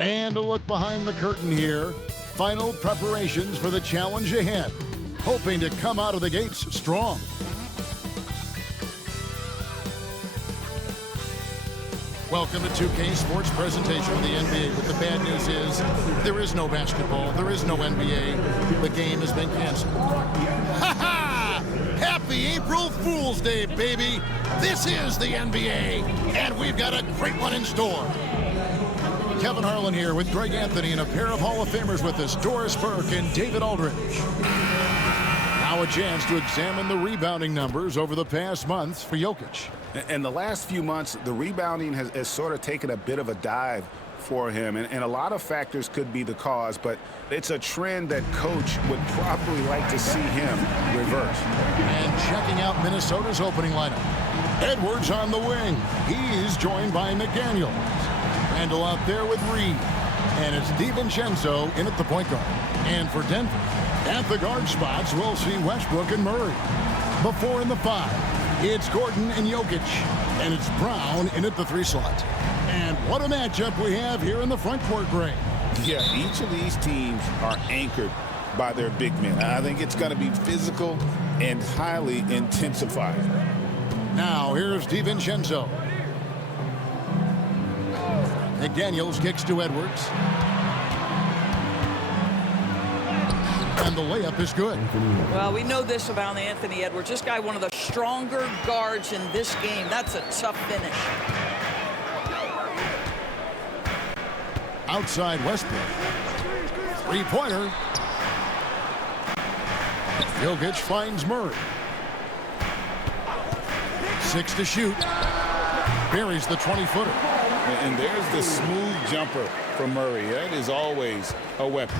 And a look behind the curtain here. Final preparations for the challenge ahead. Hoping to come out of the gates strong. Welcome to 2K Sports presentation of the NBA. But the bad news is there is no basketball. There is no NBA. The game has been canceled. Ha ha! Happy April Fool's Day, baby! This is the NBA, and we've got a great one in store. Kevin Harlan here with Greg Anthony and a pair of Hall of Famers with us, Doris Burke and David Aldridge. Now a chance to examine the rebounding numbers over the past months for Jokic. In the last few months, the rebounding has sort of taken a bit of a dive for him, and a lot of factors could be the cause, but it's a trend that coach would probably like to see him reverse. And checking out Minnesota's opening lineup. Edwards on the wing. He's joined by McDaniels. Randall out there with Reed. And it's DiVincenzo in at the point guard. And for Denver, at the guard spots, we'll see Westbrook and Murray. The 4 and the 5, it's Gordon and Jokic. And it's Brown in at the 3 slot. And what a matchup we have here in the front court, Gray. Yeah, each of these teams are anchored by their big men. I think it's going to be physical and highly intensified. Now, here's DiVincenzo. McDaniels kicks to Edwards. And the layup is good. Well, we know this about Anthony Edwards. This guy, one of the stronger guards in this game. That's a tough finish. Outside Westbrook. Three-pointer. Jokic finds Murray. 6 to shoot. Buries the 20-footer. And there's the smooth jumper from Murray. That is always a weapon.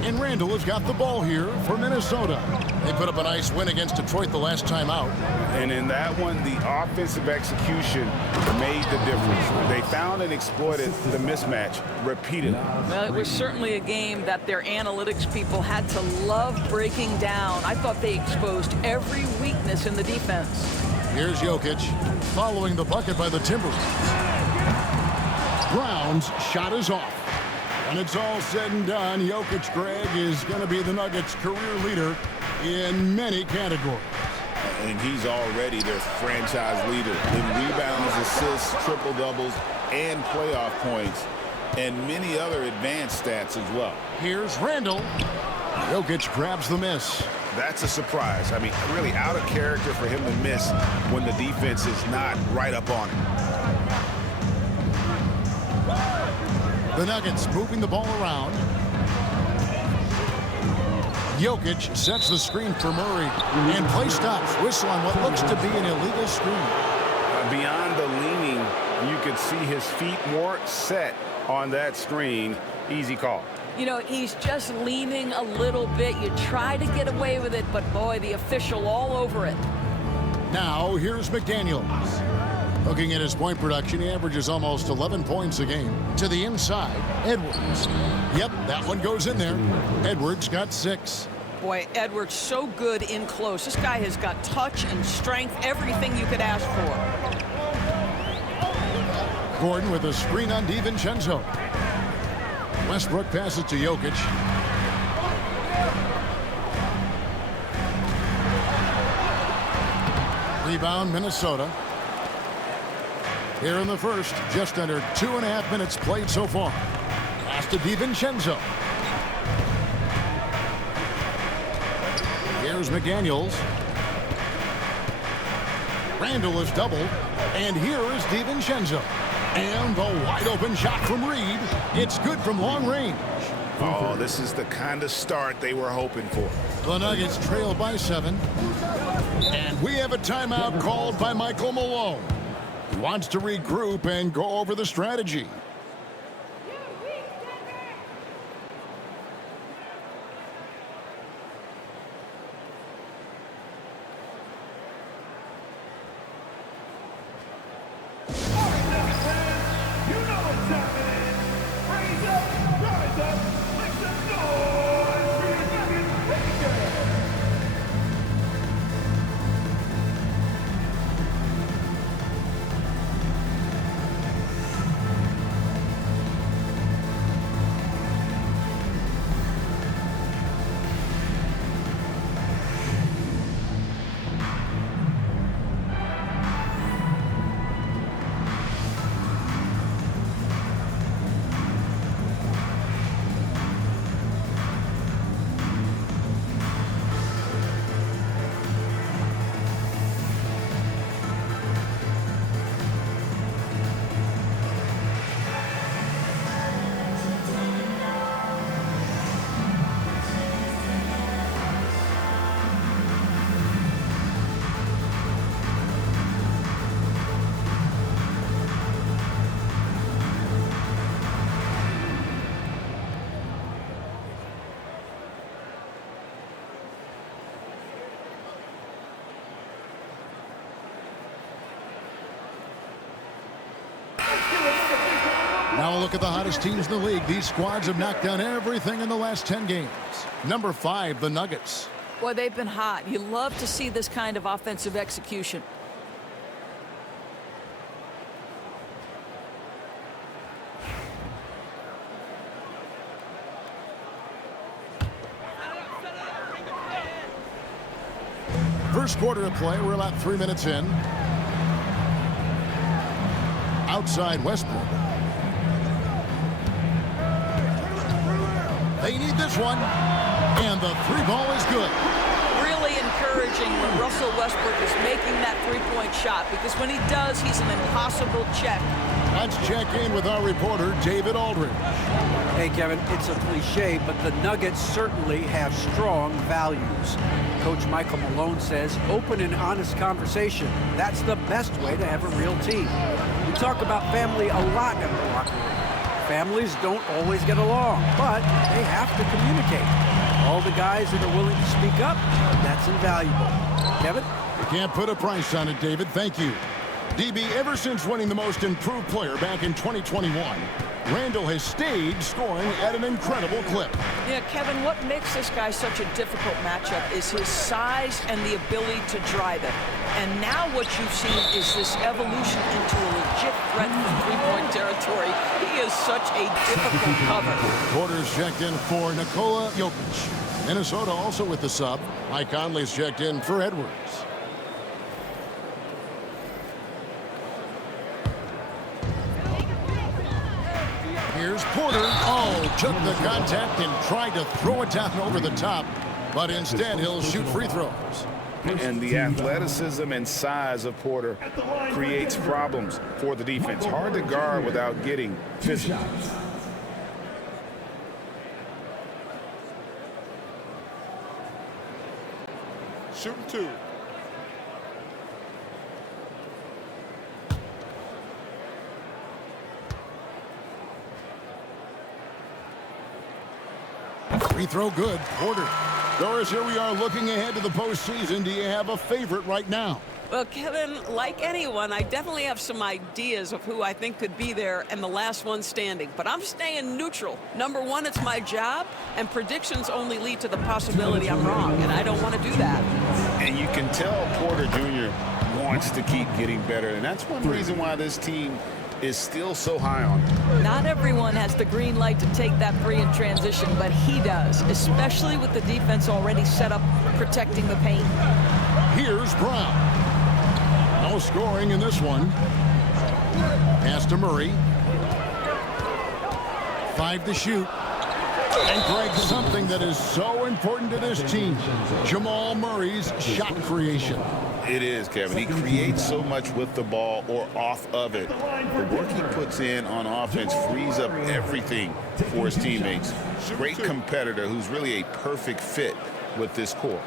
And Randall has got the ball here for Minnesota. They put up a nice win against Detroit the last time out. And in that one, the offensive execution made the difference. They found and exploited the mismatch repeatedly. Well, it was certainly a game that their analytics people had to love breaking down. I thought they exposed every weakness in the defense. Here's Jokic following the bucket by the Timberwolves. Brown's shot is off. When it's all said and done, Jokic, Greg, is going to be the Nuggets' career leader in many categories. And he's already their franchise leader in rebounds, assists, triple-doubles, and playoff points, and many other advanced stats as well. Here's Randall. Jokic grabs the miss. That's a surprise. I mean, really out of character for him to miss when the defense is not right up on him. The Nuggets moving the ball around. Jokic sets the screen for Murray. And play stops. Whistle on what looks to be an illegal screen. Beyond the leaning, you could see his feet more set on that screen. Easy call. You know, he's just leaning a little bit. You try to get away with it, but boy, the official all over it. Now, here's McDaniels. Looking at his point production, he averages almost 11 points a game. To the inside, Edwards. Yep, that one goes in there. Edwards got 6. Boy, Edwards so good in close. This guy has got touch and strength, everything you could ask for. Gordon with a screen on DiVincenzo. Westbrook passes to Jokic. Rebound, Minnesota. Here in the first, just under 2.5 minutes played so far. Pass to DiVincenzo. Here's McDaniels. Randall is doubled. And here is DiVincenzo. And the wide open shot from Reed. It's good from long range. Oh, this is the kind of start they were hoping for. The Nuggets trail by 7. And we have a timeout called by Michael Malone. He wants to regroup and go over the strategy. look at the hottest teams in the league. These squads have knocked down everything in the last 10 games. Number 5, the Nuggets. Boy, they've been hot. You love to see this kind of offensive execution. First quarter of play, we're about 3 minutes in. Outside Westbrook. They need this one. And the 3 ball is good. Really encouraging when Russell Westbrook is making that three-point shot, because when he does, he's an impossible check. Let's check in with our reporter, David Aldridge. Hey, Kevin, it's a cliche, but the Nuggets certainly have strong values. Coach Michael Malone says open and honest conversation. That's the best way to have a real team. We talk about family a lot in the locker room. Families don't always get along, but they have to communicate. All the guys that are willing to speak up, that's invaluable. Kevin? You can't put a price on it, David. Thank you. DB, ever since winning the most improved player back in 2021, Randall has stayed scoring at an incredible clip. Yeah, Kevin, what makes this guy such a difficult matchup is his size and the ability to drive it. And now what you've seen is this evolution into a legit threat from three-point territory. He is such a difficult cover. Porter's checked in for Nikola Jokic. Minnesota also with the sub. Mike Conley's checked in for Edwards. Here's Porter. Oh, took the contact and tried to throw it down over the top, but instead he'll shoot free throws. And the athleticism and size of Porter creates problems for the defense. Hard to guard without getting physical. Shooting 2. Free throw good. Porter. Doris, here we are looking ahead to the postseason. Do you have a favorite right now? Well, Kevin, like anyone, I definitely have some ideas of who I think could be there and the last one standing. But I'm staying neutral. Number one, it's my job, and predictions only lead to the possibility I'm wrong, and I don't want to do that. And you can tell Porter Jr. wants to keep getting better, and that's one reason why this team is still so high on him. Not everyone has the green light to take that three in transition, but he does, especially with the defense already set up protecting the paint. Here's Brown. No scoring in this one. Pass to Murray. 5 to shoot. And Greg, something that is so important to this team, Jamal Murray's shot creation. It is, Kevin. He creates so much with the ball or off of it. The work he puts in on offense frees up everything for his teammates. Great competitor who's really a perfect fit with this core.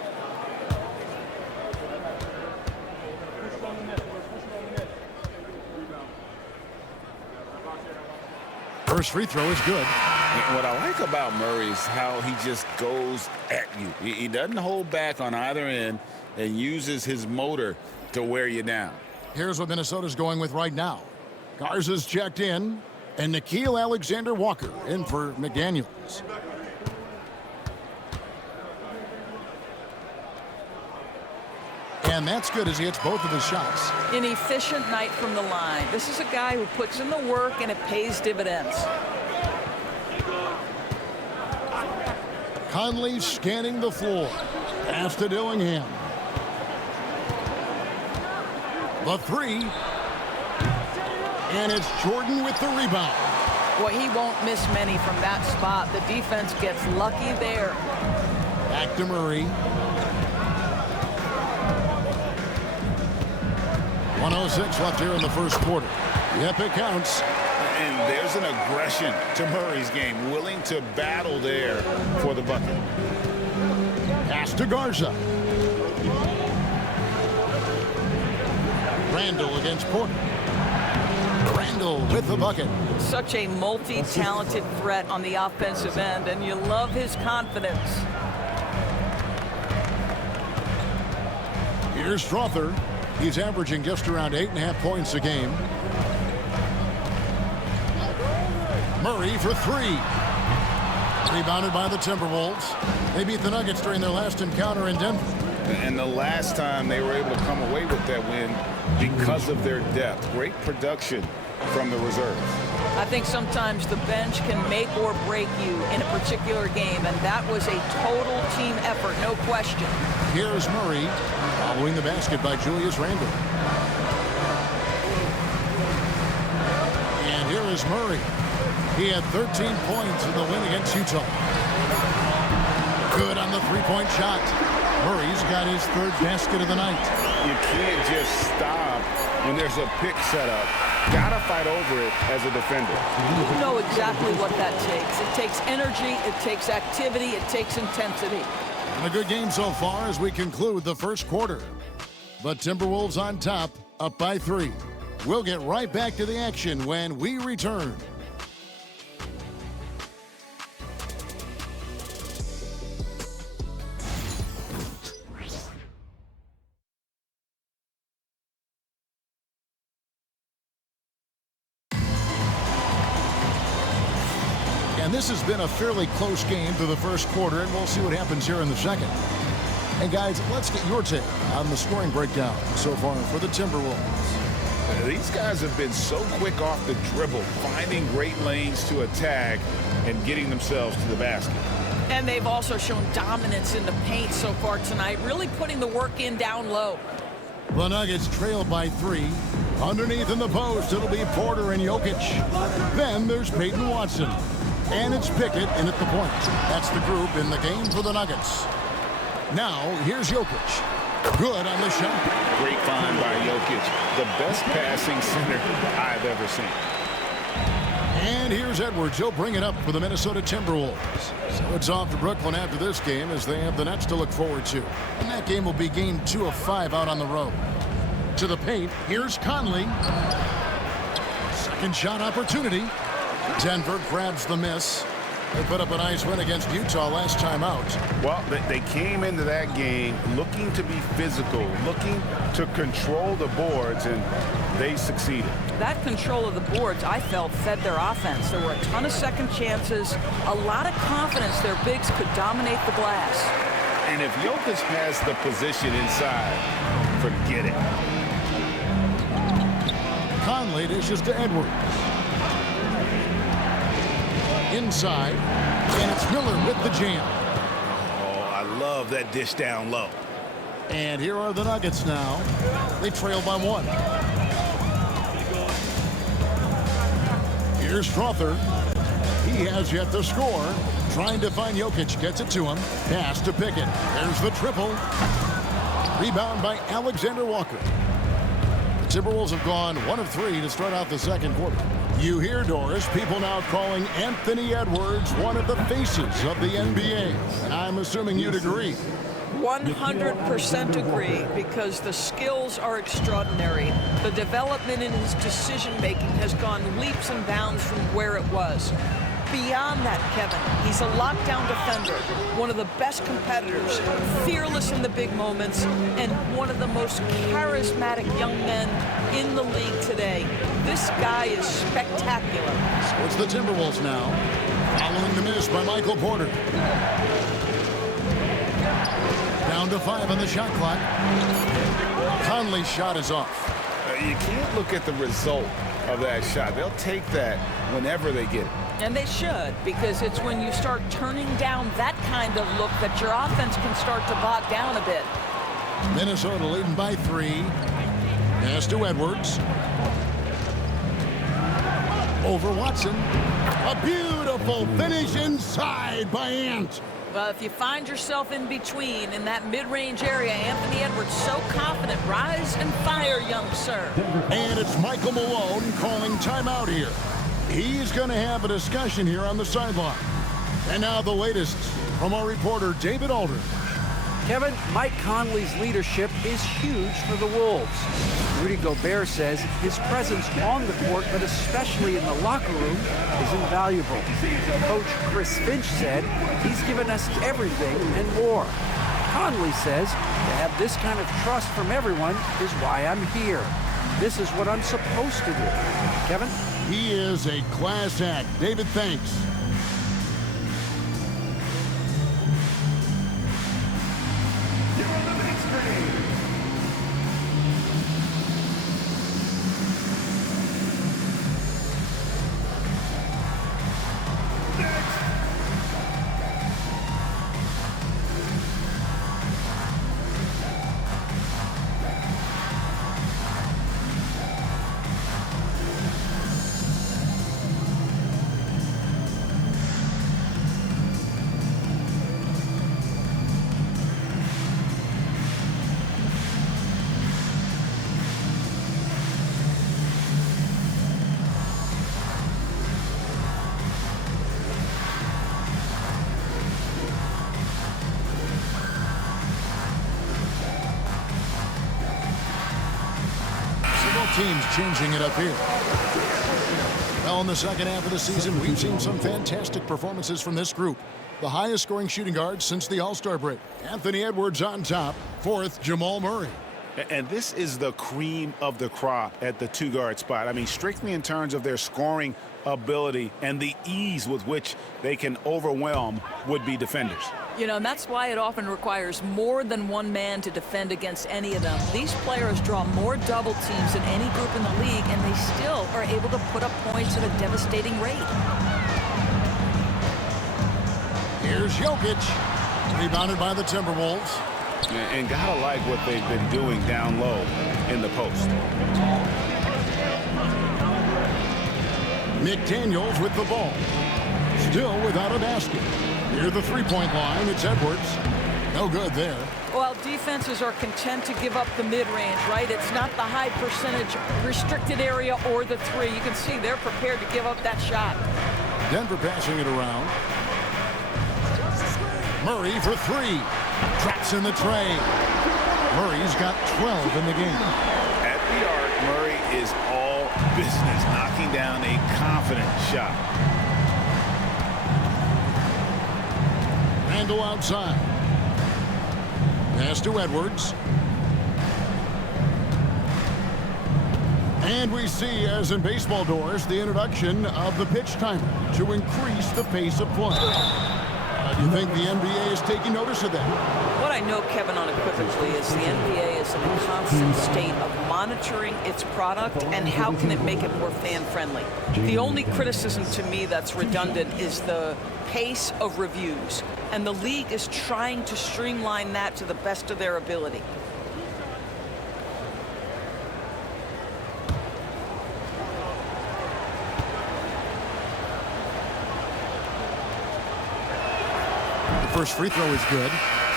First free throw is good. And what I like about Murray is how he just goes at you. He doesn't hold back on either end and uses his motor to wear you down. Here's what Minnesota's going with right now. Garza's checked in, and Nickeil Alexander-Walker in for McDaniels. And that's good as he hits both of his shots. An efficient night from the line. This is a guy who puts in the work, and it pays dividends. Conley scanning the floor. Pass to Dillingham. The 3. And it's Jordan with the rebound. Boy, he won't miss many from that spot. The defense gets lucky there. Back to Murray. 1:06 left here in the first quarter. Yep, it counts. And there's an aggression to Murray's game, willing to battle there for the bucket. Pass to Garza. Randall against Porter. Randall with the bucket. Such a multi-talented threat on the offensive end, and you love his confidence. Here's Strother. He's averaging just around 8.5 points a game. Murray for three. Rebounded by the Timberwolves. They beat the Nuggets during their last encounter in Denver. And the last time they were able to come away with that win because of their depth. Great production from the reserves. I think sometimes the bench can make or break you in a particular game, and that was a total team effort, no question. Here's Murray following the basket by Julius Randle. And here is Murray. He had 13 points in the win against Utah. Good on the three-point shot. Murray's got his third basket of the night. You can't just stop when there's a pick set up. Gotta fight over it as a defender. You know exactly what that takes. It takes energy, it takes activity, it takes intensity. And a good game so far as we conclude the first quarter. But Timberwolves on top, up by 3. We'll get right back to the action when we return. And this has been a fairly close game through the first quarter, and we'll see what happens here in the second. And guys, let's get your take on the scoring breakdown so far for the Timberwolves. These guys have been so quick off the dribble, finding great lanes to attack and getting themselves to the basket. And they've also shown dominance in the paint so far tonight, really putting the work in down low. The Nuggets trail by 3. Underneath in the post, it'll be Porter and Jokic. Then there's Peyton Watson. And it's Pickett in at the point. That's the group in the game for the Nuggets. Now, here's Jokic. Good on the shot. Great find by Jokic. The best passing center I've ever seen. And here's Edwards. He'll bring it up for the Minnesota Timberwolves. So it's off to Brooklyn after this game as they have the Nets to look forward to. And that game will be game 2 of 5 out on the road. To the paint, here's Conley. Second shot opportunity. Denver grabs the miss. They put up a nice win against Utah last time out. Well, they came into that game looking to be physical, looking to control the boards, and they succeeded. That control of the boards, I felt, fed their offense. There were a ton of second chances, a lot of confidence their bigs could dominate the glass. And if Jokic has the position inside, forget it. Conley dishes to Edwards. Inside, and it's Miller with the jam. Oh, I love that dish down low. And here are the Nuggets now. They trail by 1. Here's Strother. He has yet to score. Trying to find Jokic. Gets it to him. Pass to Pickett. There's the triple. Rebound by Alexander Walker. The Timberwolves have gone 1 of 3 to start out the second quarter. You hear, Doris, people now calling Anthony Edwards one of the faces of the NBA. And I'm assuming you'd agree. 100% agree, because the skills are extraordinary. The development in his decision-making has gone leaps and bounds from where it was. Beyond that, Kevin, he's a lockdown defender, one of the best competitors, fearless in the big moments, and one of the most charismatic young men in the league today. This guy is spectacular. So it's the Timberwolves now, following the miss by Michael Porter. Down to 5 on the shot clock. Conley's shot is off. You can't look at the result of that shot. They'll take that whenever they get it. And they should, because it's when you start turning down that kind of look that your offense can start to bog down a bit. Minnesota leading by 3. Pass to Edwards. Over Watson. A beautiful finish inside by Ant. Well, if you find yourself in between in that mid-range area, Anthony Edwards so confident. Rise and fire, young sir. And it's Michael Malone calling timeout here. He's going to have a discussion here on the sideline. And now the latest from our reporter, David Aldridge. Kevin, Mike Conley's leadership is huge for the Wolves. Rudy Gobert says his presence on the court, but especially in the locker room, is invaluable. Coach Chris Finch said he's given us everything and more. Conley says to have this kind of trust from everyone is why I'm here. This is what I'm supposed to do. Kevin? He is a class act. David, thanks. Teams changing it up here. Well, in the second half of the season, we've seen some fantastic performances from this group. The highest scoring shooting guard since the All-Star break. Anthony Edwards on top. Fourth, Jamal Murray. And this is the cream of the crop at the two-guard spot. I mean, strictly in terms of their scoring ability and the ease with which they can overwhelm would-be defenders. You know, and that's why it often requires more than one man to defend against any of them. These players draw more double teams than any group in the league, and they still are able to put up points at a devastating rate. Here's Jokic, rebounded by the Timberwolves. And gotta like what they've been doing down low in the post. McDaniels with the ball. Still without a basket. Near the three-point line, it's Edwards. No good there. Well, defenses are content to give up the mid-range, right? It's not the high percentage restricted area or the three. You can see they're prepared to give up that shot. Denver passing it around. Murray for three. Traps in the tray. Murray's got 12 in the game. At the arc, Murray is all business, knocking down a confident shot. Randall outside. Pass to Edwards. And we see, as in baseball doors, the introduction of the pitch timer to increase the pace of play. Do you think the NBA is taking notice of that? What I know, Kevin, unequivocally is the NBA is in a constant state of monitoring its product and how can it make it more fan-friendly. The only criticism to me that's redundant is the pace of reviews, and the league is trying to streamline that to the best of their ability. First free throw is good.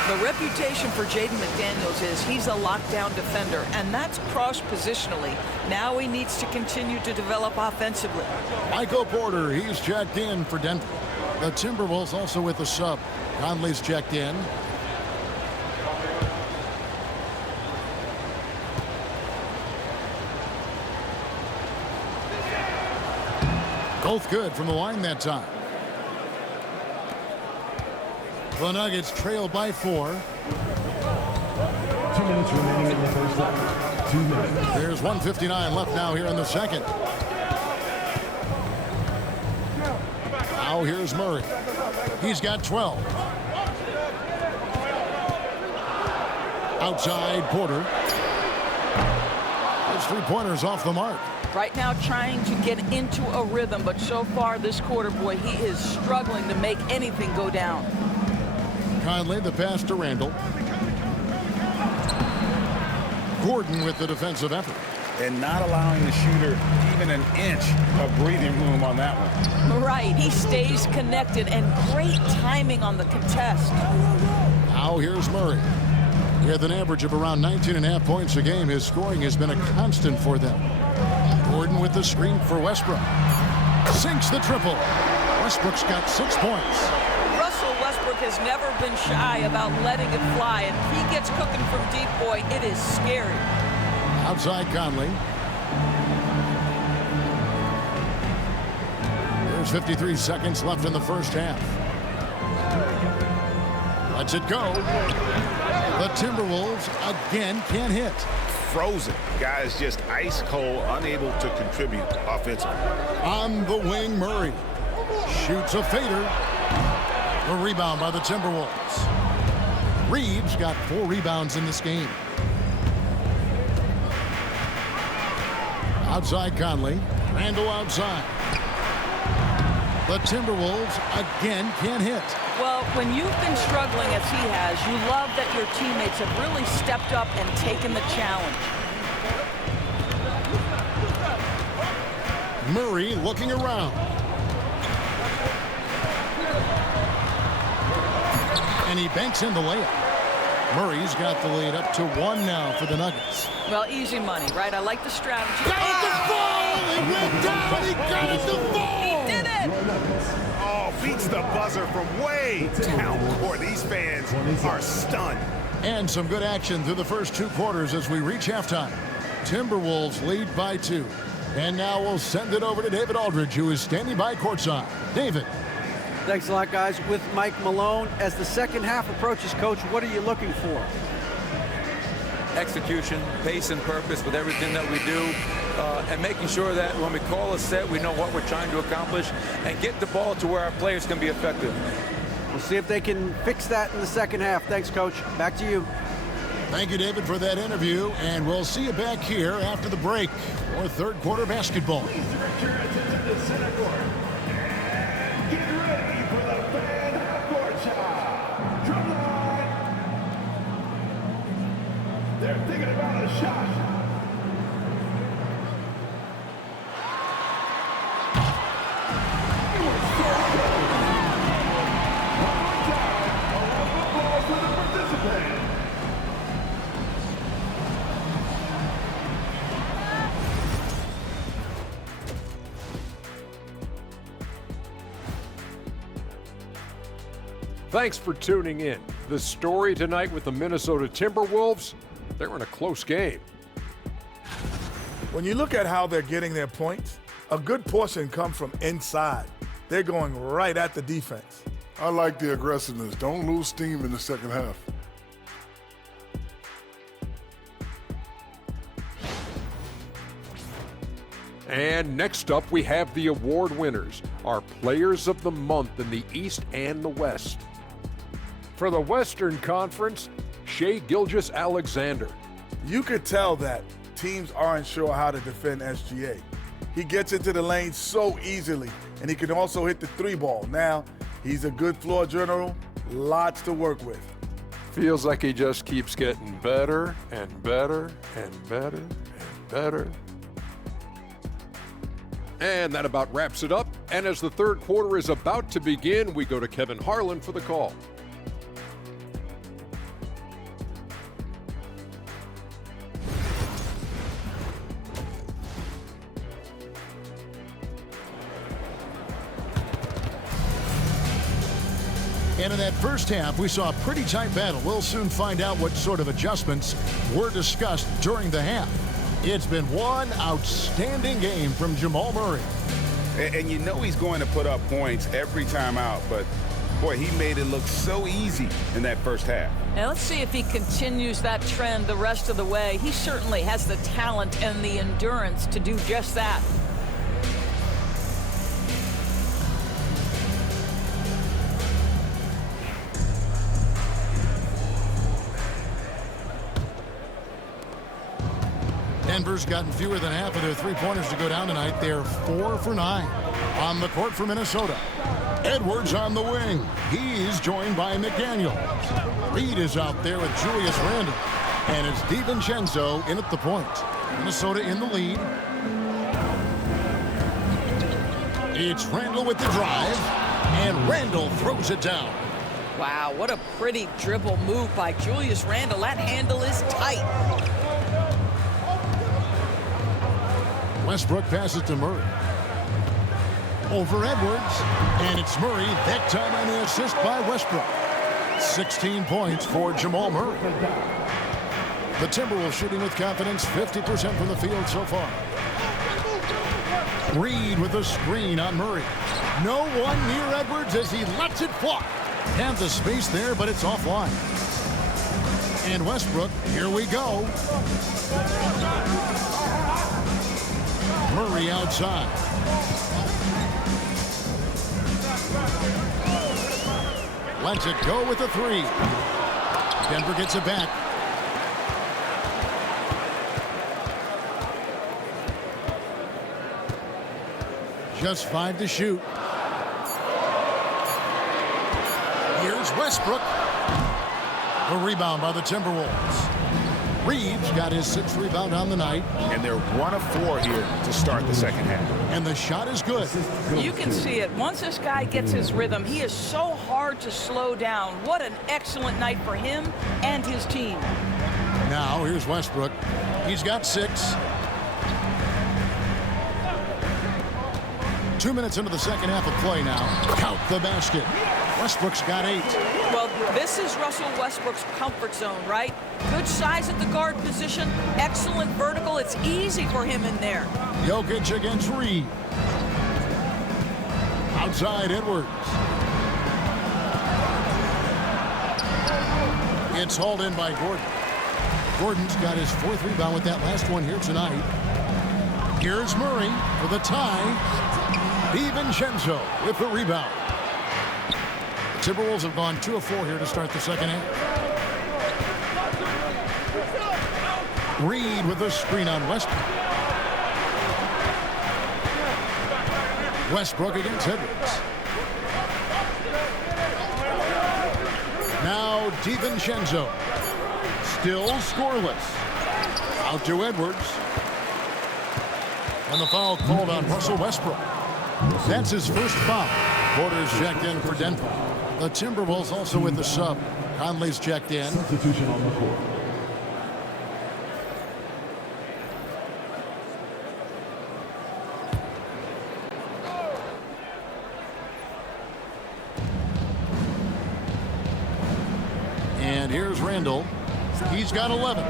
The reputation for Jaden McDaniels is he's a lockdown defender, and that's cross-positionally. Now he needs to continue to develop offensively. Michael Porter, he's checked in for Denver. The Timberwolves also with the sub. Conley's checked in. Both good from the line that time. The Nuggets trail by 4. 2 minutes remaining in the first half. 2 minutes. There's 1:59 left now here in the second. Now here's Murray. He's got 12. Outside Porter. His three-pointers off the mark. Right now trying to get into a rhythm, but so far this quarter, boy, he is struggling to make anything go down. Conley, the pass to Randall. Gordon with the defensive effort. And not allowing the shooter even an inch of breathing room on that one. Right, he stays connected, and great timing on the contest. Now here's Murray. With an average of around 19.5 points a game, his scoring has been a constant for them. Gordon with the screen for Westbrook. Sinks the triple. Westbrook's got 6 points. Russell Westbrook has never been shy about letting it fly, and if he gets cooking from deep, boy, it is scary. Outside Conley. There's 53 seconds left in the first half. Lets it go. The Timberwolves again can't hit. frozen. Guys just ice cold, unable to contribute offensively. On the wing, Murray shoots a fader. A rebound by the Timberwolves. Reeves got 4 rebounds in this game. Outside Conley. Randall outside. The Timberwolves again can't hit. Well, when you've been struggling as he has, you love that your teammates have really stepped up and taken the challenge. Murray looking around. And he banks in the layup. Murray's got the lead up to 1 now for the Nuggets. Well, easy money, right? I like the strategy. Got it to fall! It went down! He got it to fall! He did it! Oh, beats the buzzer from way down court. These fans are stunned. And some good action through the first 2 quarters as we reach halftime. Timberwolves lead by 2. And now we'll send it over to David Aldridge, who is standing by courtside. David. Thanks a lot, guys. With Mike Malone, as the second half approaches, Coach, what are you looking for? Execution, pace, and purpose with everything that we do, and making sure that when we call a set, we know what we're trying to accomplish, and get the ball to where our players can be effective. We'll see if they can fix that in the second half. Thanks, Coach. Back to you. Thank you, David, for that interview, and we'll see you back here after the break for third quarter basketball. Please direct your attention to center court. And get ready for the fan half-court shot. Drumline. They're thinking about a shot. It was so good. One more time, a round of applause for the participants. Thanks for tuning in. The story tonight with the Minnesota Timberwolves, they're in a close game. When you look at how they're getting their points, a good portion comes from inside. They're going right at the defense. I like the aggressiveness. Don't lose steam in the second half. And next up, we have the award winners, our players of the month in the East and the West. For the Western Conference, Shai Gilgeous-Alexander. You could tell that teams aren't sure how to defend SGA. He gets into the lane so easily, and he can also hit the 3-ball. Now, he's a good floor general, lots to work with. Feels like he just keeps getting better and better and better and better. And that about wraps it up. And as the third quarter is about to begin, we go to Kevin Harlan for the call. And in that first half, we saw a pretty tight battle. We'll soon find out what sort of adjustments were discussed during the half. It's been one outstanding game from Jamal Murray. And you know he's going to put up points every time out, but boy, he made it look so easy in that first half. Now let's see if he continues that trend the rest of the way. He certainly has the talent and the endurance to do just that. Denver's gotten fewer than half of their three-pointers to go down tonight. They're 4 for 9 on the court for Minnesota. Edwards on the wing. He's joined by McDaniel. Reed is out there with Julius Randle. And it's DiVincenzo in at the point. Minnesota in the lead. It's Randle with the drive. And Randle throws it down. Wow, what a pretty dribble move by Julius Randle. That handle is tight. Westbrook passes to Murray. Over Edwards. And it's Murray. That time on the assist by Westbrook. 16 points for Jamal Murray. The Timberwolves shooting with confidence, 50% from the field so far. Reed with a screen on Murray. No one near Edwards as he lets it fly. Have the space there, but it's offline. And Westbrook, here we go. Murray outside. Lets it go with a three. Denver gets it back. Just 5 to shoot. Here's Westbrook. A rebound by the Timberwolves. Reeves got his 6th rebound on the night. And they're 1 of 4 here to start the second half. And the shot is good. You can see it. Once this guy gets his rhythm, he is so hard to slow down. What an excellent night for him and his team. Now, here's Westbrook. He's got 6. 2 minutes into the second half of play now. Count the basket. Westbrook's got 8. Well, this is Russell Westbrook's comfort zone, right? Good size at the guard position, excellent vertical. It's easy for him in there. Jokic against Reed. Outside Edwards. It's hauled in by Gordon. Gordon's got his 4th rebound with that last one here tonight. Here's Murray for the tie. DiVincenzo with the rebound. The Timberwolves have gone 2 of 4 here to start the second half. Reed with a screen on Westbrook. Westbrook against Edwards. Now DiVincenzo. Still scoreless. Out to Edwards. And the foul called on Russell Westbrook. That's his first foul. Porter's checked in for Denver. The Timberwolves also with the sub. Conley's checked in. Substitution on the court. And here's Randall. He's got 11.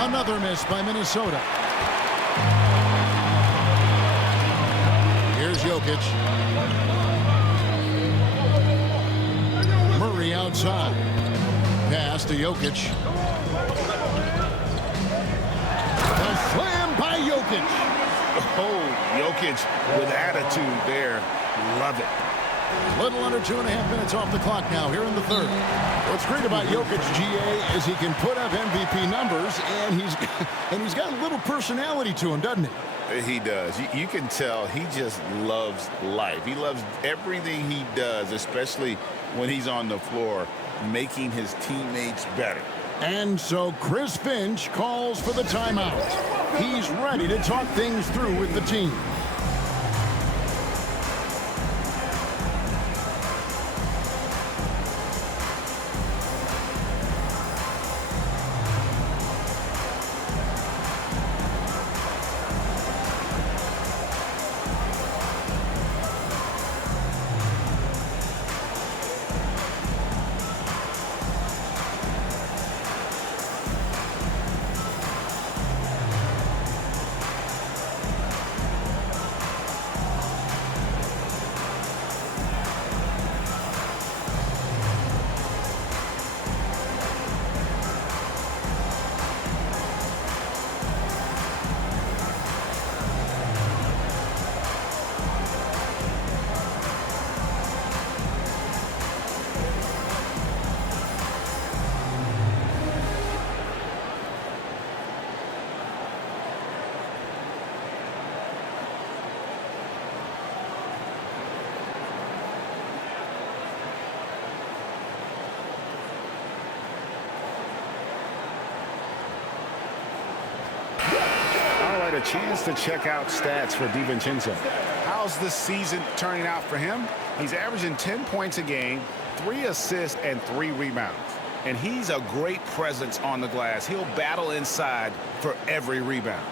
Another miss by Minnesota. Here's Jokic. Murray outside. Pass to Jokic. A slam by Jokic. Oh, Jokic with attitude there. Love it. Little under 2.5 minutes off the clock now here in the third. What's great about Jokic, GA, is he can put up MVP numbers, and he's got a little personality to him, doesn't he? He does. You can tell he just loves life. He loves everything he does, especially when he's on the floor, making his teammates better. And so Chris Finch calls for the timeout. He's ready to talk things through with the team. A chance to check out stats for DiVincenzo. How's the season turning out for him? He's averaging 10 points a game, 3 assists, and 3 rebounds. And he's a great presence on the glass. He'll battle inside for every rebound.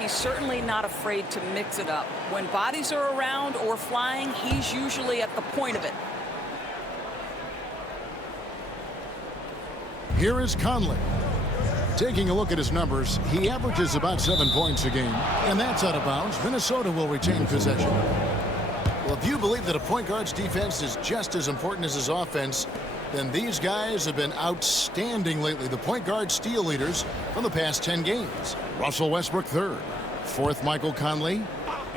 He's certainly not afraid to mix it up. When bodies are around or flying, he's usually at the point of it. Here is Conley. Taking a look at his numbers, he averages about 7 points a game, and that's out of bounds. Minnesota will retain possession. Well, if you believe that a point guard's defense is just as important as his offense, then these guys have been outstanding lately. The point guard steal leaders from the past 10 games. Russell Westbrook third. Fourth, Michael Conley.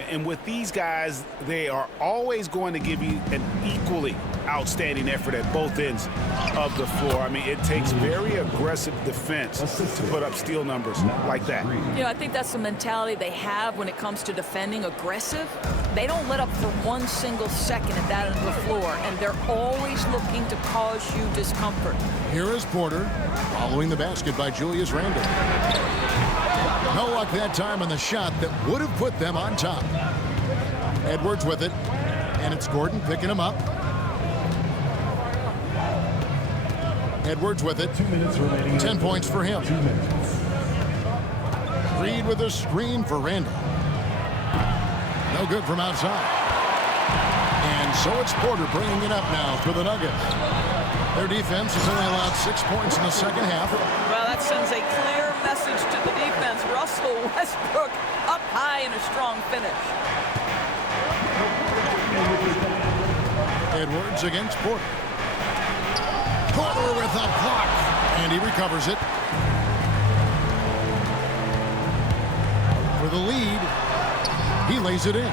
And with these guys, they are always going to give you an equally outstanding effort at both ends of the floor. I mean, it takes very aggressive defense to put up steal numbers like that. You know, I think that's the mentality they have when it comes to defending, aggressive. They don't let up for one single second at that end of the floor, and they're always looking to cause you discomfort. Here is Porter following the basket by Julius Randle. No luck that time on the shot that would have put them on top. Edwards with it, and it's Gordon picking him up. Edwards with it. 2 minutes remaining. 10 points for him. 2 minutes. Reed with a screen for Randle. No good from outside. And so it's Porter bringing it up now for the Nuggets. Their defense has only allowed 6 points in the second half. Well, that sends a clear message to the defense. Russell Westbrook up high in a strong finish. Edwards against Porter. Porter with a block, and he recovers it. For the lead, he lays it in.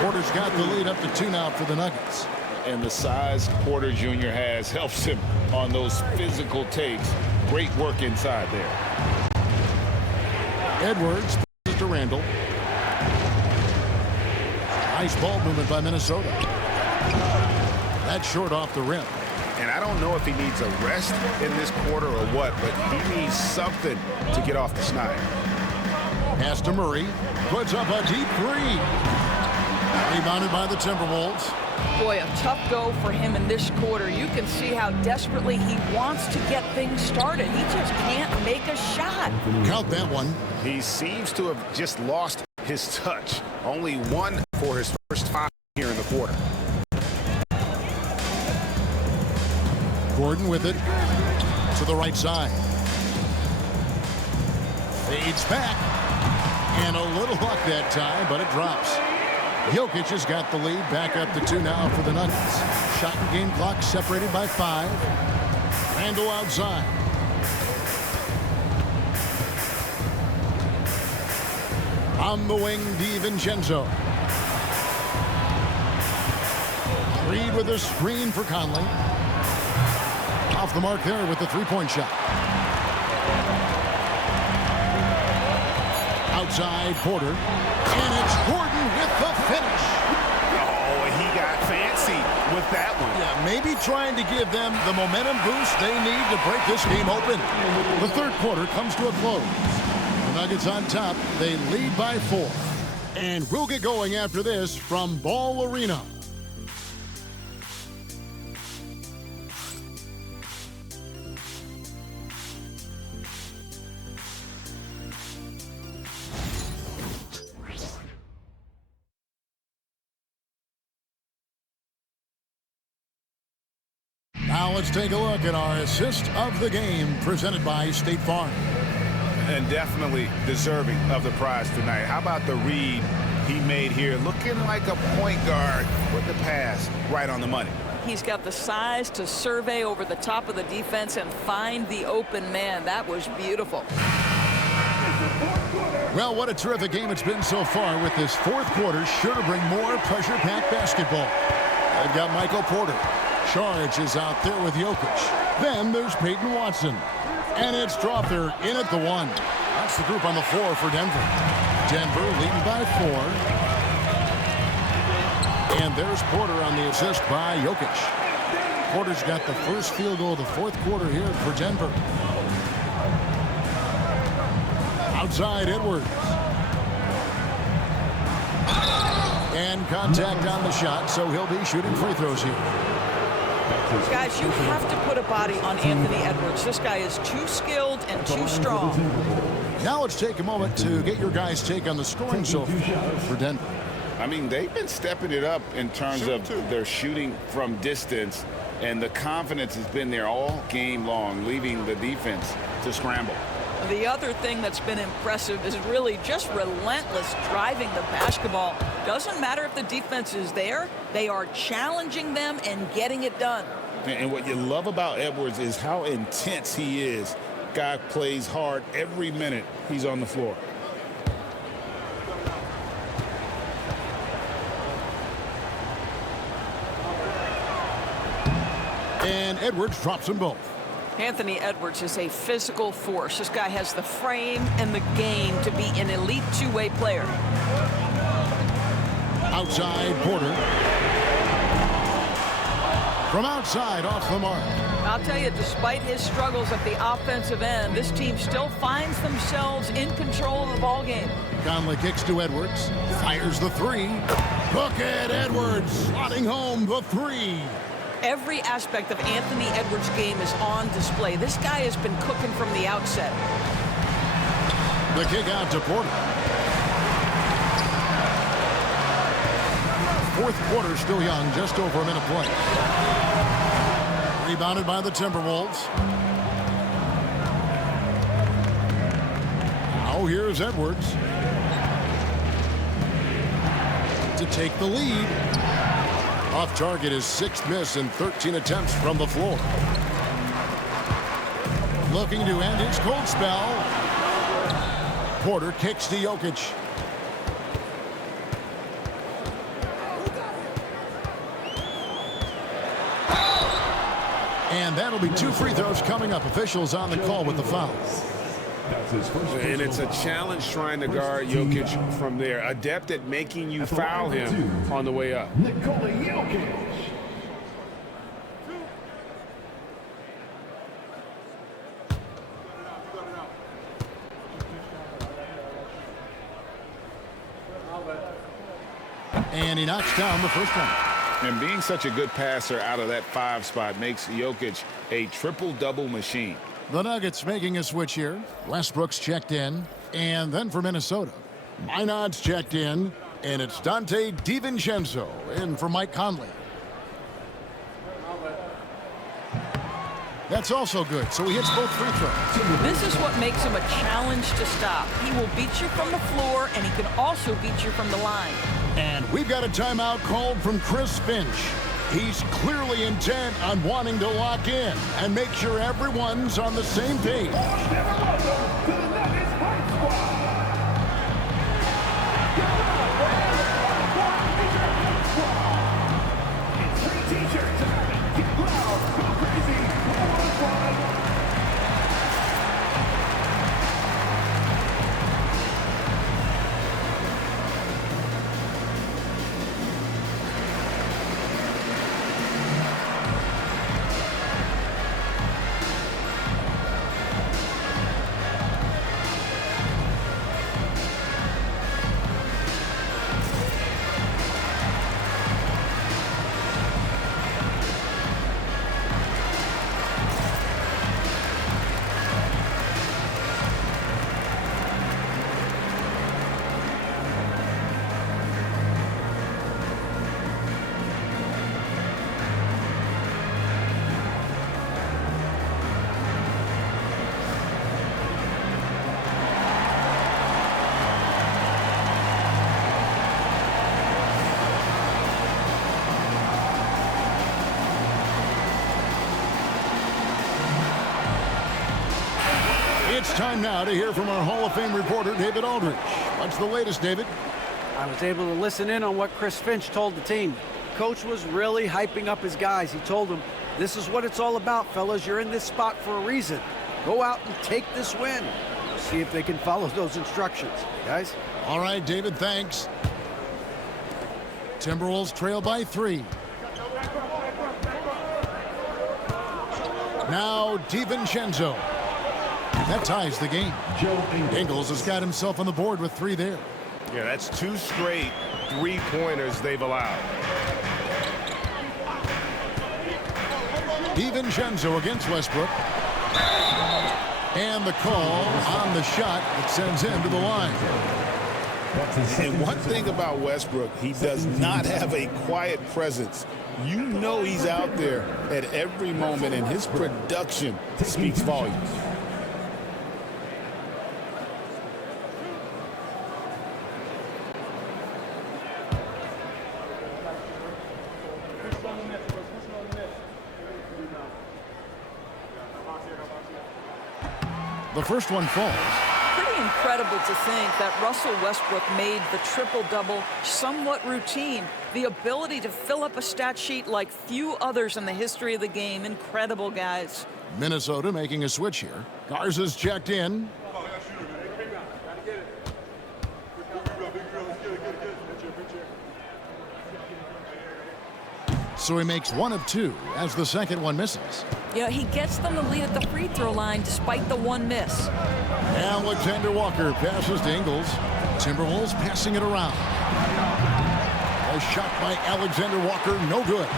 Porter's got the lead up to 2 now for the Nuggets. And the size Porter Jr. has helps him on those physical takes. Great work inside there. Edwards passes to Randle. Nice ball movement by Minnesota. That's short off the rim. And I don't know if he needs a rest in this quarter or what, but he needs something to get off the snide. Pass to Murray. Puts up a deep three. Rebounded by the Timberwolves. Boy, a tough go for him in this quarter. You can see how desperately he wants to get things started. He just can't make a shot. Count that one. He seems to have just lost his touch. Only 1 for his first 5 here in the quarter. Gordon with it to the right side. Fades back. And a little luck that time, but it drops. Jokic has got the lead back up to 2 now for the Nuggets. Shot and game clock separated by 5. Randle outside. On the wing, DiVincenzo. Reed with a screen for Conley. Off the mark there with the 3-point shot. Outside Porter. And it's Gordon with the finish. Oh, he got fancy with that one. Yeah, maybe trying to give them the momentum boost they need to break this game open. The third quarter comes to a close. The Nuggets on top. They lead by 4. And we'll get going after this from Ball Arena. Now let's take a look at our assist of the game presented by State Farm. And definitely deserving of the prize tonight. How about the read he made here? Looking like a point guard with the pass right on the money. He's got the size to survey over the top of the defense and find the open man. That was beautiful. Well, what a terrific game it's been so far with this fourth quarter. Sure to bring more pressure-packed basketball. They've got Michael Porter. Charge is out there with Jokic. Then there's Peyton Watson. And it's Strawther in at the 1. That's the group on the floor for Denver. Denver leading by 4. And there's Porter on the assist by Jokic. Porter's got the first field goal of the fourth quarter here for Denver. Outside Edwards. And contact on the shot, so he'll be shooting free throws here. Guys, you have to put a body on Anthony Edwards. This guy is too skilled and too strong. Now let's take a moment to get your guys' take on the scoring so far for Denver. I mean, they've been stepping it up in terms of their shooting from distance, and the confidence has been there all game long, leaving the defense to scramble. The other thing that's been impressive is really just relentless driving the basketball. Doesn't matter if the defense is there, they are challenging them and getting it done. And what you love about Edwards is how intense he is. Guy plays hard every minute he's on the floor. And Edwards drops them both. Anthony Edwards is a physical force. This guy has the frame and the game to be an elite two-way player. Outside, Porter. From outside, off the mark. I'll tell you, despite his struggles at the offensive end, this team still finds themselves in control of the ball game. Conley kicks to Edwards. Fires the three. Bucket Edwards slotting home the three. Every aspect of Anthony Edwards' game is on display. This guy has been cooking from the outset. The kick out to Porter. Fourth quarter still young, just over a minute play. Rebounded by the Timberwolves. Now here's Edwards to take the lead. Off target, his 6th miss in 13 attempts from the floor. Looking to end his cold spell. Porter kicks to Jokic. And that'll be 2 free throws coming up. Officials on the call with the foul. And it's a challenge trying to guard Jokic from there. Adept at making you foul him on the way up. Nikola Jokic. And he knocks down the first one. And being such a good passer out of that 5 spot makes Jokic a triple-double machine. The Nuggets making a switch here. Westbrook's checked in. And then for Minnesota, Minod's checked in. And it's Dante DiVincenzo in for Mike Conley. That's also good, so he hits both free throws. This is what makes him a challenge to stop. He will beat you from the floor, and he can also beat you from the line. And we've got a timeout called from Chris Finch. He's clearly intent on wanting to lock in and make sure everyone's on the same page. Welcome to the Nuggets Hype Squad. It's free t-shirt time. Get loud, go crazy, go on fun. It's time now to hear from our Hall of Fame reporter, David Aldridge. What's the latest, David? I was able to listen in on what Chris Finch told the team. Coach was really hyping up his guys. He told them, this is what it's all about, fellas. You're in this spot for a reason. Go out and take this win. See if they can follow those instructions, guys. All right, David, thanks. Timberwolves trail by 3. Now DiVincenzo. That ties the game. Ingles has got himself on the board with 3 there. Yeah, that's 2 straight 3-pointers they've allowed. DiVincenzo against Westbrook. And the call on the shot that sends him to the line. And one thing about Westbrook, he does not have a quiet presence. You know he's out there at every moment, and his production speaks volumes. The first one falls. Pretty incredible to think that Russell Westbrook made the triple-double somewhat routine. The ability to fill up a stat sheet like few others in the history of the game. Incredible, guys. Minnesota making a switch here. Garza's checked in. So he makes 1 of 2 as the second one misses. Yeah, he gets them the lead at the free throw line despite the one miss. Alexander Walker passes to Ingles. Timberwolves passing it around. A shot by Alexander Walker, no good.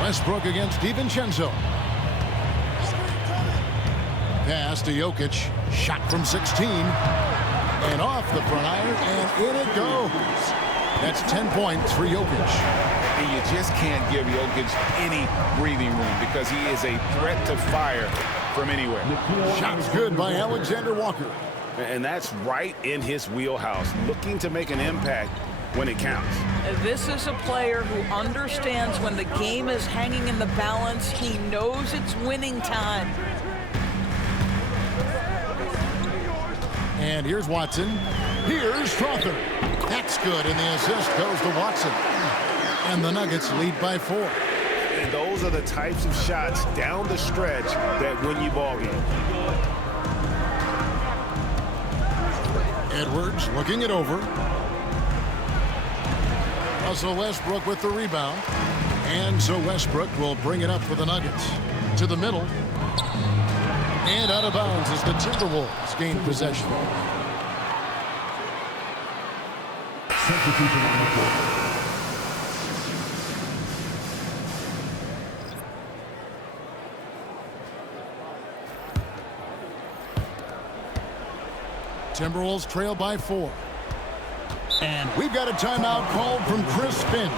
Westbrook against DiVincenzo. Pass to Jokic. Shot from 16. And off the front iron, and in it goes. That's 10 points for Jokic. And you just can't give Jokic any breathing room because he is a threat to fire from anywhere. Shot's good by Alexander Walker. And that's right in his wheelhouse, looking to make an impact when it counts. This is a player who understands when the game is hanging in the balance. He knows it's winning time. And here's Watson. Here's Strawther. That's good, and the assist goes to Watson. And the Nuggets lead by 4. And those are the types of shots down the stretch that win you ball games. Edwards looking it over. Russell Westbrook with the rebound. And so Westbrook will bring it up for the Nuggets. To the middle. And out of bounds as the Timberwolves gain possession. Substitution on the court. Timberwolves trail by 4. And we've got a timeout called from Chris Finch.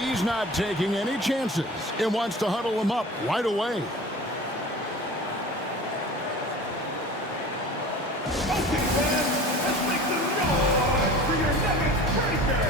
He's not taking any chances and wants to huddle them up right away. Okay, fans, let's make some noise for your Nuggets breaker.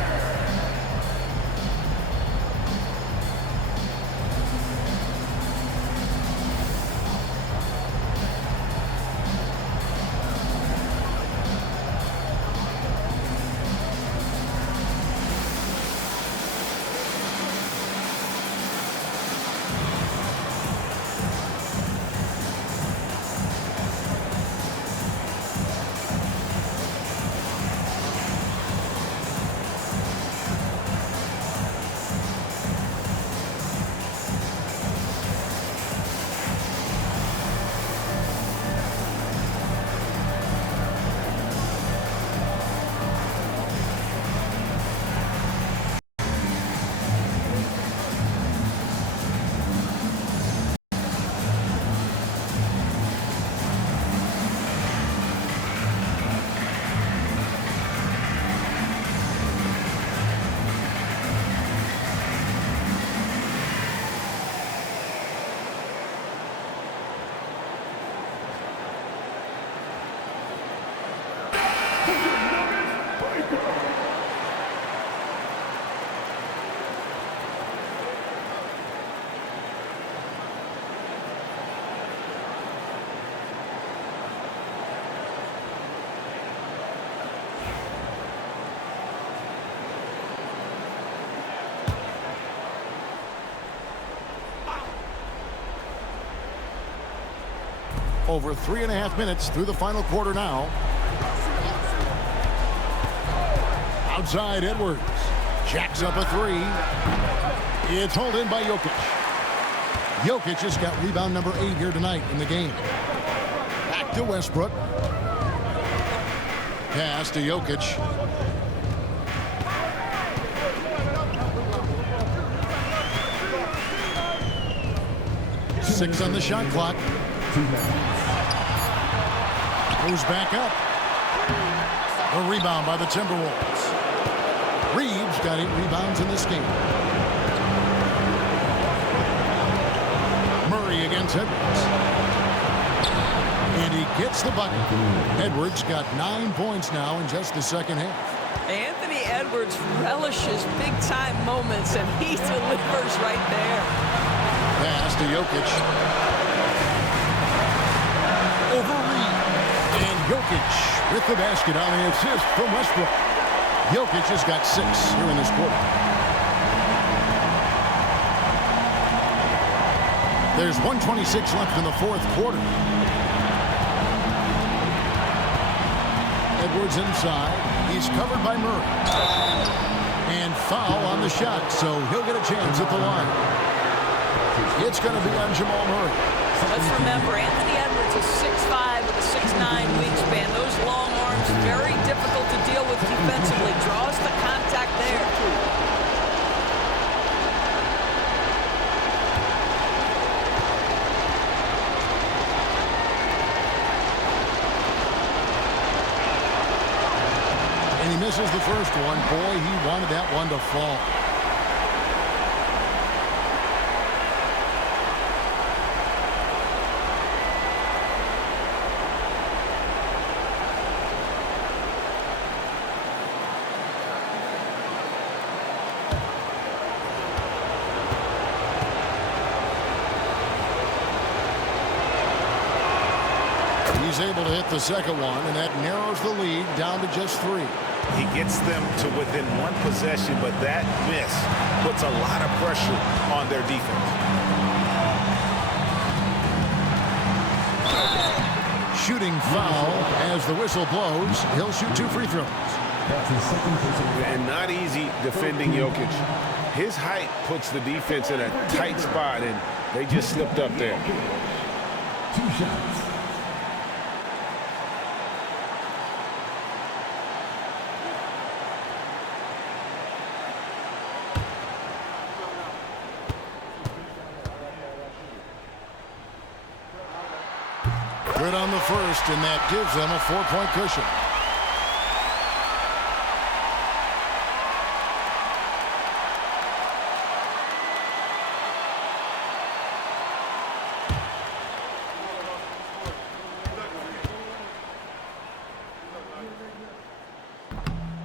Over 3.5 minutes through the final quarter now. Outside Edwards. Jacks up a 3. It's hauled in by Jokic. Jokic has got rebound number 8 here tonight in the game. Back to Westbrook. Pass to Jokic. Six on the shot clock. Goes back up. A rebound by the Timberwolves. Reeves got 8 rebounds in this game. Murray against Edwards. And he gets the bucket. Edwards got 9 points now in just the second half. Anthony Edwards relishes big-time moments, and he delivers right there. Pass to Jokic. over Reed. And Jokic with the basket on the assist from Westbrook. Jokic has got 6 here in this quarter. There's 1:26 left in the fourth quarter. Edwards inside. He's covered by Murray. And foul on the shot, so he'll get a chance at the line. It's going to be on Jamal Murray. Let's remember, Anthony Edwards is 6'5" with a 6'9" wingspan. Those long arms, very difficult to deal with defensively. Draws the contact there. And he misses the first one. Boy, he wanted that one to fall. He's able to hit the second one, and that narrows the lead down to just 3. He gets them to within 1 possession, but that miss puts a lot of pressure on their defense. Shooting foul as the whistle blows. He'll shoot 2 free throws. And not easy defending Jokic. His height puts the defense in a tight spot, and they just slipped up there. 2 shots. Good on the first, and that gives them a 4-point cushion.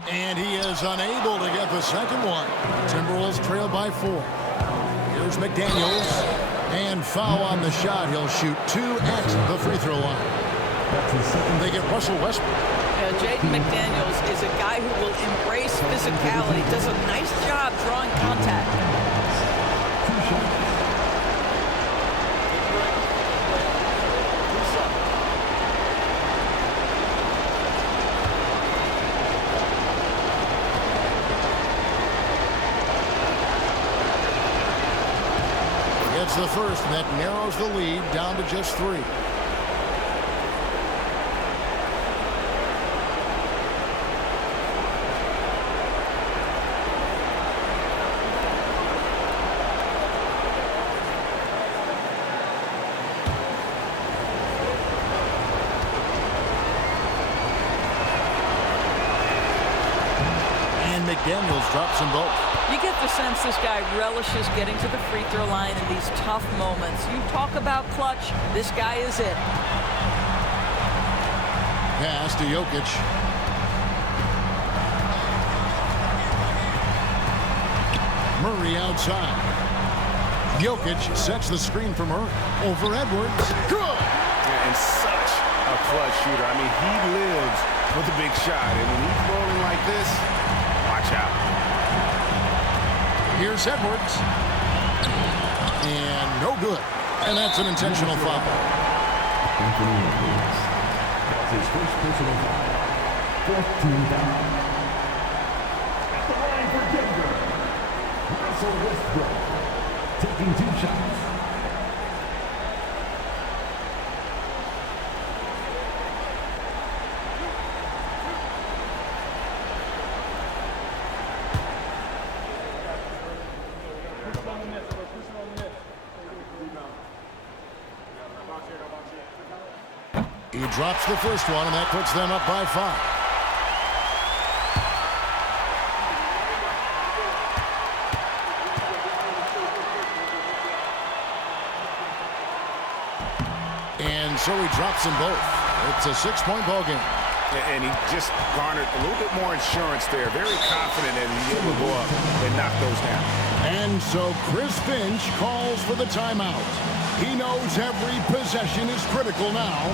And he is unable to get the second one. Timberwolves trail by 4. Here's McDaniels. And foul on the shot. He'll shoot 2 at the free throw line. They get Russell Westbrook. Jaden McDaniels is a guy who will embrace physicality. Does a nice job drawing contact. Gets the first, and that narrows the lead down to just 3. And McDaniels drops them both. You get the sense this guy relishes getting to the free throw line in these tough moments. You talk about clutch, this guy is it. Pass to Jokic. Murray outside. Jokic sets the screen for Murray. Over Edwards. Good! And such a clutch shooter. I mean, he lives with a big shot. And when he's rolling like this, watch out. Here's Edwards. And no good. And that's an intentional foul. Anthony Edwards. That's his first personal foul. 4th team foul. At the line for Denver, Russell Westbrook. Taking 2 shots. He drops the first one, and that puts them up by 5. And so he drops them both. It's a 6-point ball game. And he just garnered a little bit more insurance there. Very confident that he's able to go up and knock those down. And so Chris Finch calls for the timeout. He knows every possession is critical now.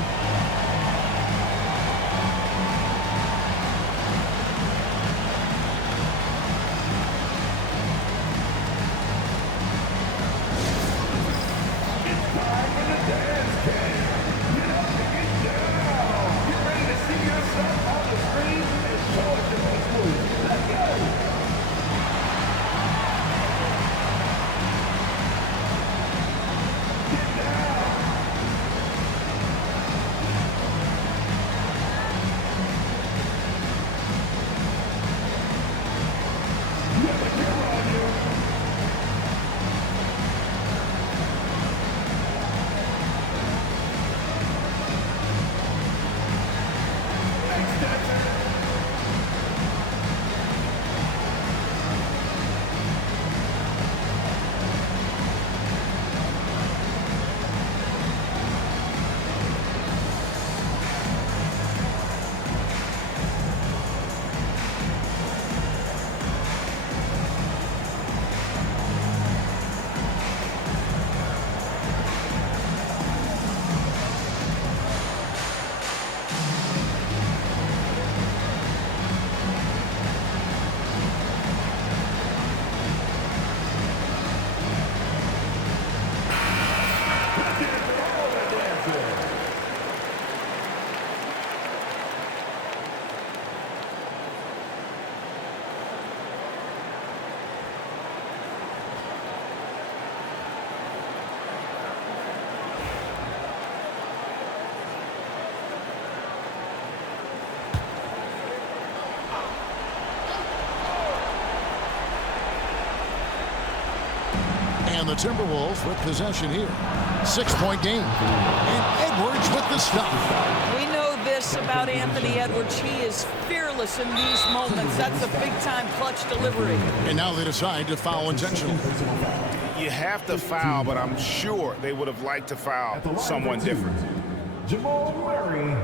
And the Timberwolves with possession here. 6-point game. And Edwards with the stop. We know this about Anthony Edwards. He is fearless in these moments. That's a big-time clutch delivery. And now they decide to foul intentionally. You have to foul, but I'm sure they would have liked to foul someone different. Jamal Murray.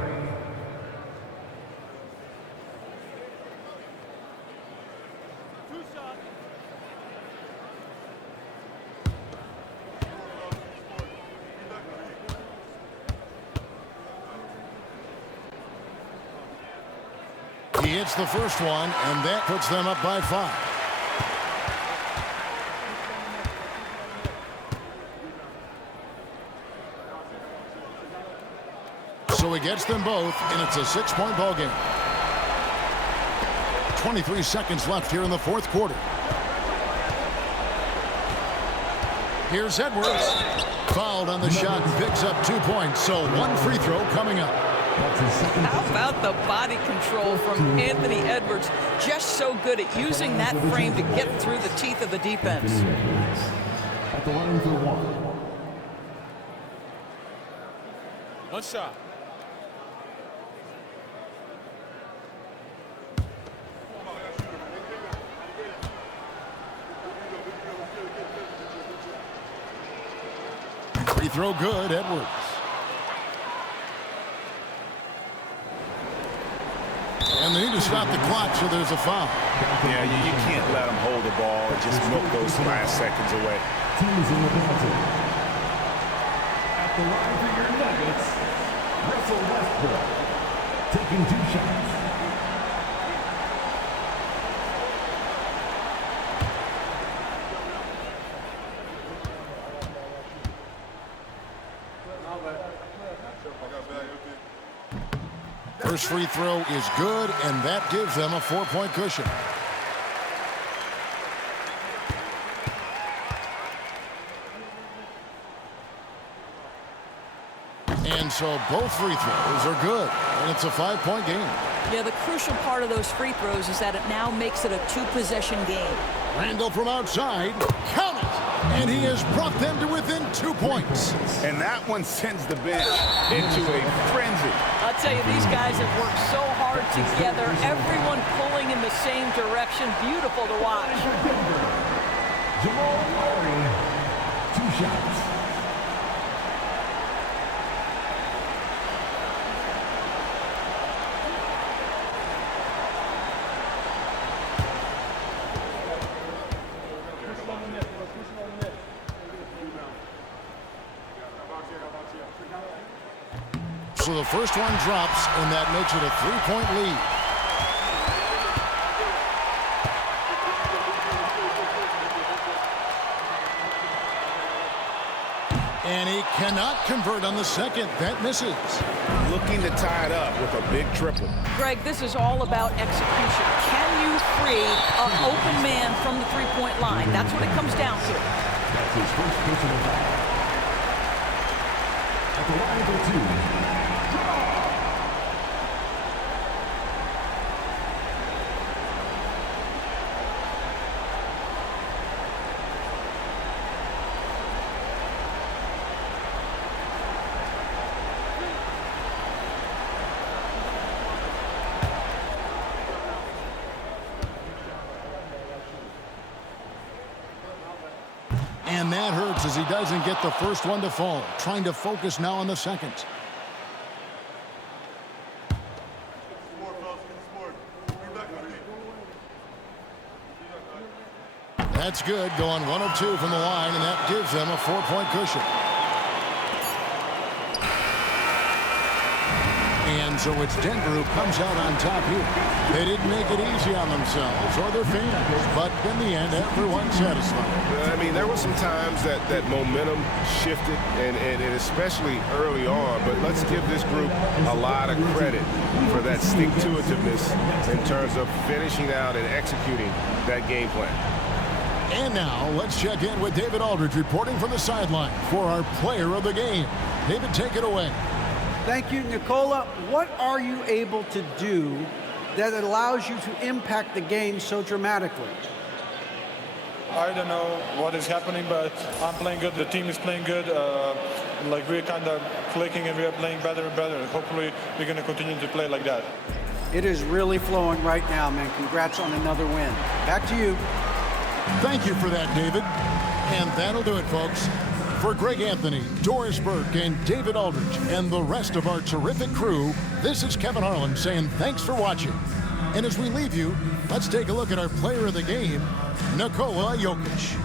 He hits the first one, and that puts them up by 5. So he gets them both, and it's a 6-point ball game. 23 seconds left here in the fourth quarter. Here's Edwards. Fouled on the shot, picks up 2 points. So 1 free throw coming up. How about the body control from Anthony Edwards? Just so good at using that frame to get through the teeth of the defense. At the line for 1. One shot. Free throw good, Edwards. And they need to stop the clock, so there's a foul. Yeah, you can't let them hold the ball and just milk those last seconds away. Teams in the penalty. At the line for your Nuggets, Russell Westbrook. Taking 2 shots. First free throw is good, and that gives them a 4-point cushion. And so both free throws are good, and it's a 5-point game. Yeah, the crucial part of those free throws is that it now makes it a 2-possession game. Randall from outside, count it! And he has brought them to within 2 points. And that one sends the bench into a frenzy. I'll tell you, these guys have worked so hard together. Everyone pulling in the same direction. Beautiful to watch. Jamal Murray. 2 shots. So the first one drops, and that makes it a 3-point lead. And he cannot convert on the second. That misses. Looking to tie it up with a big triple. Greg, this is all about execution. Can you free an open man from the three-point line? That's what it comes down to. That's his first personal foul. At the line for two. And that hurts as he doesn't get the first one to fall. Trying to focus now on the second. That's good, going 1 of 2 from the line, and that gives them a 4-point cushion. And so it's Denver who comes out on top here. They didn't make it easy on themselves or their fans, but in the end, everyone's satisfied. I mean, there were some times that momentum shifted, and especially early on, but let's give this group a lot of credit for that stick-to-itiveness in terms of finishing out and executing that game plan. And now, let's check in with David Aldridge reporting from the sideline for our player of the game. David, take it away. Thank you, Nicola. What are you able to do that allows you to impact the game so dramatically? I don't know what is happening, but I'm playing good. The team is playing good. Like we're kind of clicking and we're playing better and better. Hopefully, we're going to continue to play like that. It is really flowing right now, man. Congrats on another win. Back to you. Thank you for that, David. And that'll do it, folks. For Greg Anthony, Doris Burke, and David Aldridge, and the rest of our terrific crew, this is Kevin Harlan saying thanks for watching. And as we leave you, let's take a look at our player of the game, Nikola Jokic.